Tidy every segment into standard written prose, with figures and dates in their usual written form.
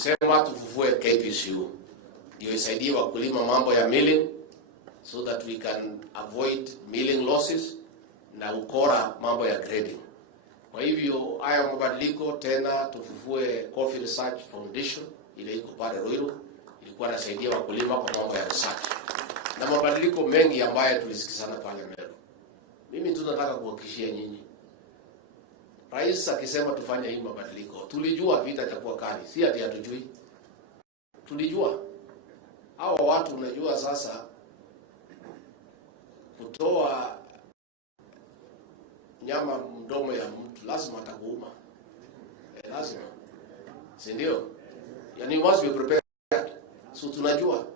tulisema tufufue KPCU ndio isaidie wakulima mambo ya milling, so that we can avoid milling losses na ukora mambo ya grading. Kwa hivyo haya mabadiliko tena tufufue Coffee Research Foundation ile iko pale Ruiru, ilikuwa inasaidia wakulima kwa mambo ya research. Na mabadiliko mengi ambayo tulisikizana pale Meru. Mimi tunataka kuhakikishia nyinyi, Rais akisema tufanye hii mabadiliko, tulijua vita itakuwa kali, si ati hatujui. Tulijua. Hawa watu unajua sasa kutoa nyama mdomo ya mtu lazima atakuuma. Lazima. Si ndio? Yani you must be prepared. So tunajua.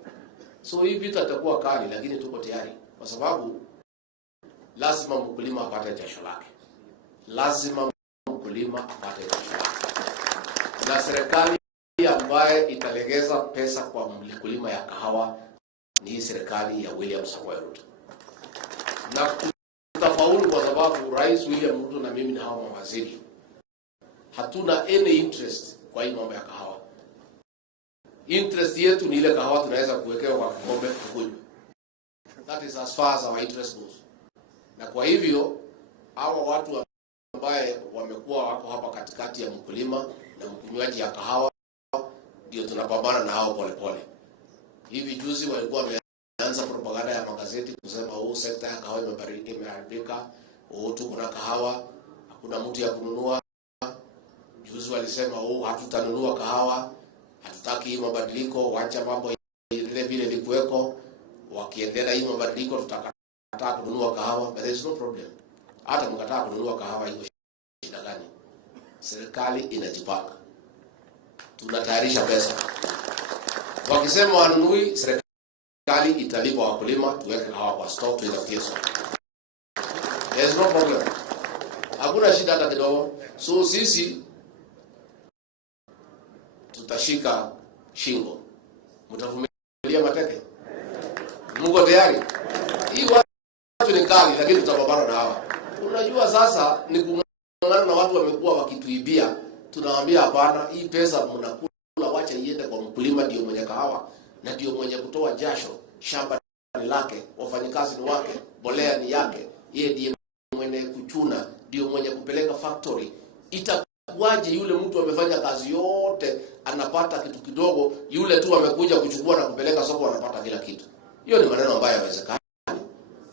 So hii vita itakuwa kali, lakini tuko tayari kwa sababu lazima mkulima apate jasho lake. Lazima mkulima apate jasho lake. Na serikali ambaye italegeza pesa kwa mkulima ya kahawa ni serikali ya William Samoei Ruto. Na tutafaulu kwa sababu Rais William Ruto na mimi na hao mawaziri hatuna any interest kwa hii mambo ya kahawa. Interest yetu ni ile kahawa tunaweza kuwekewa kwa kikombe kukunywa. That is as far as our interest goes. Na kwa hivyo hawa watu ambaye wamekuwa wako hapa katikati ya mkulima na mkunywaji ya kahawa ndio tunapambana na hao polepole. Hivi juzi walikuwa wameanza propaganda ya magazeti kusema sekta ya kahawa imeharibika, tuko na kahawa, hakuna mtu ya kununua. Juzi walisema hatutanunua kahawa, hatutaki hii mabadiliko, wacha mambo ile vile likuweko, wakiendelea hii mabadiliko tutakataa kununua kahawa. But there is no problem. Hata mkataa kununua kahawa iko shida gani? Serikali inajipanga. Tunatayarisha pesa. Wakisema wanunui, serikali italipa wakulima, tuweke kahawa kwa stock, tuitafutie soko. There is no problem. Hakuna shida hata kidogo. So sisi tutashika shingo. Mtavumilia mateke? Mungu tayari? Hii watu ni kali, lakini tutapambana na hawa. Unajua sasa ni kung'ang'ana na watu wamekuwa wakituibia. Tunawaambia hapana, hii pesa mnakula wacha iende kwa mkulima, ndio mwenye kahawa na ndio mwenye kutoa jasho, shamba ni lake, wafanyikazi ni wake, mbolea ni yake, yeye ndiye mwenye kuchuna, ndio mwenye kupeleka factory. Itakuwaje yule mtu amefanya kazi yote anapata kitu kidogo, yule tu amekuja kuchukua na kupeleka soko anapata kila kitu? Hiyo ni maneno ambayo hayawezekani.